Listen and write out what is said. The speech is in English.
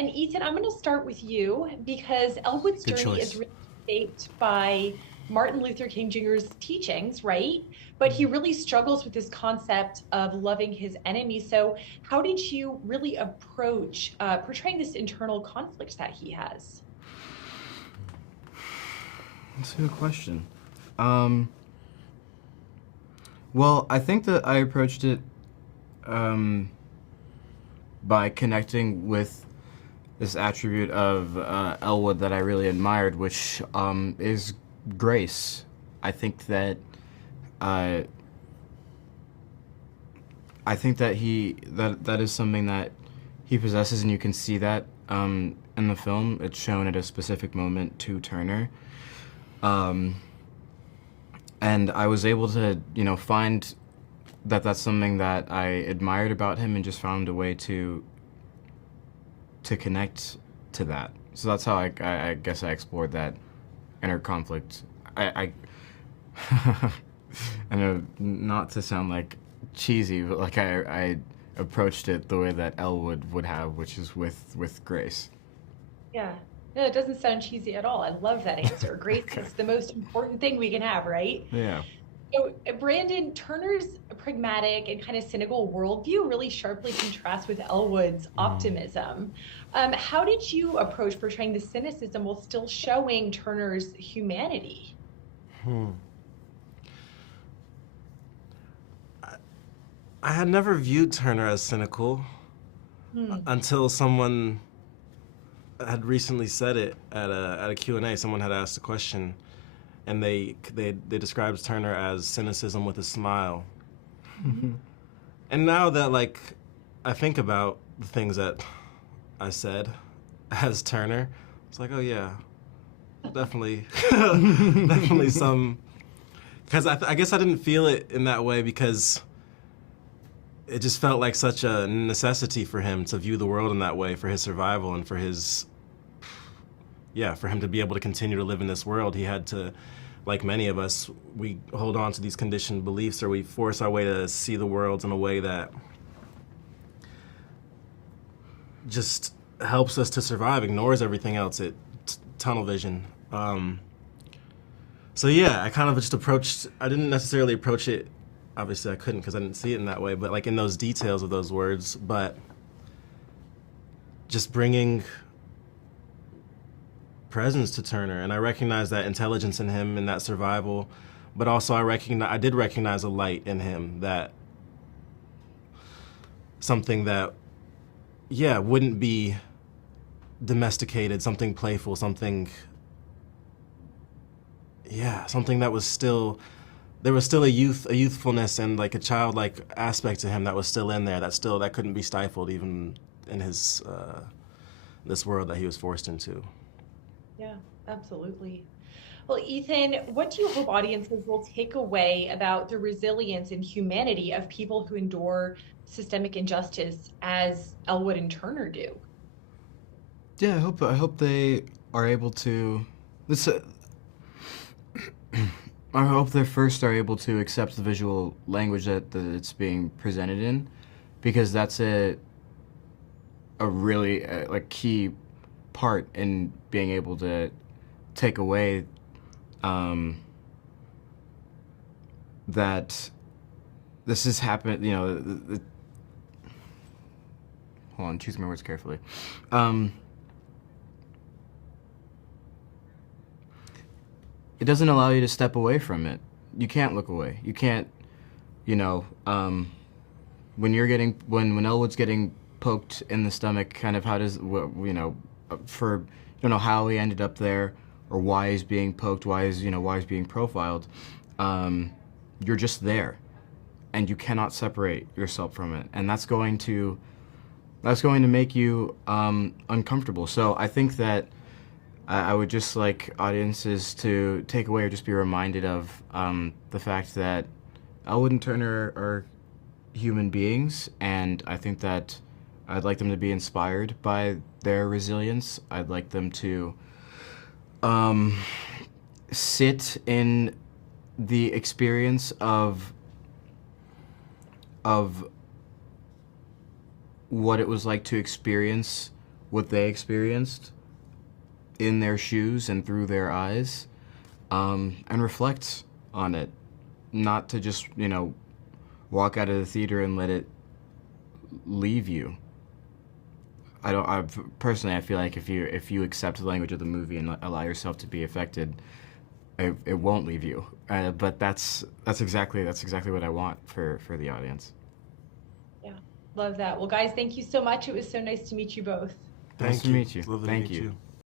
And Ethan, I'm going to start with you because Elwood's Good journey is choice. really shaped by Martin Luther King Jr.'s teachings, right? But he really struggles with this concept of loving his enemy. So, how did you really approach portraying this internal conflict that he has? That's a good question. Um, well, I think that I approached it um, by connecting with this attribute of Elwood that I really admired, which is grace. I think that uh, that is something that he possesses, and you can see that in the film. It's shown at a specific moment to Turner. Um, and I was able to, find that that's something that I admired about him, and just found a way to connect to that. So that's how I guess I explored that inner conflict. I I know, not to sound like cheesy, but like I approached it the way that Elwood would have, which is with grace. Yeah. No, it doesn't sound cheesy at all. I love that answer. Grace Okay. is the most important thing we can have, right? Yeah. So, Brandon, Turner's pragmatic and kind of cynical worldview really sharply contrasts with Elwood's optimism. How did you approach portraying the cynicism while still showing Turner's humanity? Hmm. I had never viewed Turner as cynical Hmm. until someone had recently said it at a Q&A. Someone had asked a question, and they described Turner as cynicism with a smile. Mhm. And now that I think about the things that I said as Turner, it's like, oh yeah, definitely, definitely some. Because I guess I didn't feel it in that way because it just felt like such a necessity for him to view the world in that way for his survival and for his, yeah, for him to be able to continue to live in this world. He had to, like many of us, we hold on to these conditioned beliefs, or we force our way to see the world in a way that just helps us to survive, ignores everything else, tunnel vision. So yeah, I kind of just approached, I didn't necessarily approach it, obviously I couldn't because I didn't see it in that way, but like in those details of those words, but just bringing presence to Turner, and I recognize that intelligence in him and that survival, but also I did recognize a light in him, that something that, yeah, wouldn't be domesticated, something playful, something, yeah, something that was still, there was still a youthfulness and like a childlike aspect to him that was still in there, that couldn't be stifled even in his this world that he was forced into. Yeah, absolutely. Well, Ethan, what do you hope audiences will take away about the resilience and humanity of people who endure systemic injustice as Elwood and Turner do? Yeah, I hope they are able to. This. I hope they first are able to accept the visual language that it's being presented in, because that's a really like key part in being able to take away um, that this has happened. Hold on, choose my words carefully. Um, it doesn't allow you to step away from it. You can't look away. You can't, you know, when when Elwood's getting poked in the stomach, kind of how does, for, you don't know how he ended up there, or why he's being poked, why he's being profiled. Um, you're just there, and you cannot separate yourself from it, and that's going to make you uncomfortable. So I think that I would just like audiences to take away, or just be reminded of the fact that Elwood and Turner are human beings, and I think that I'd like them to be inspired by their resilience. I'd like them to um, sit in the experience of what it was like to experience what they experienced in their shoes and through their eyes, and reflect on it, not to just, walk out of the theater and let it leave you. Personally, I feel like if you accept the language of the movie and allow yourself to be affected, it won't leave you. But that's exactly what I want for the audience. Yeah, love that. Well, guys, thank you so much. It was so nice to meet you both. Nice to meet you. It's lovely to Thank meet you. you.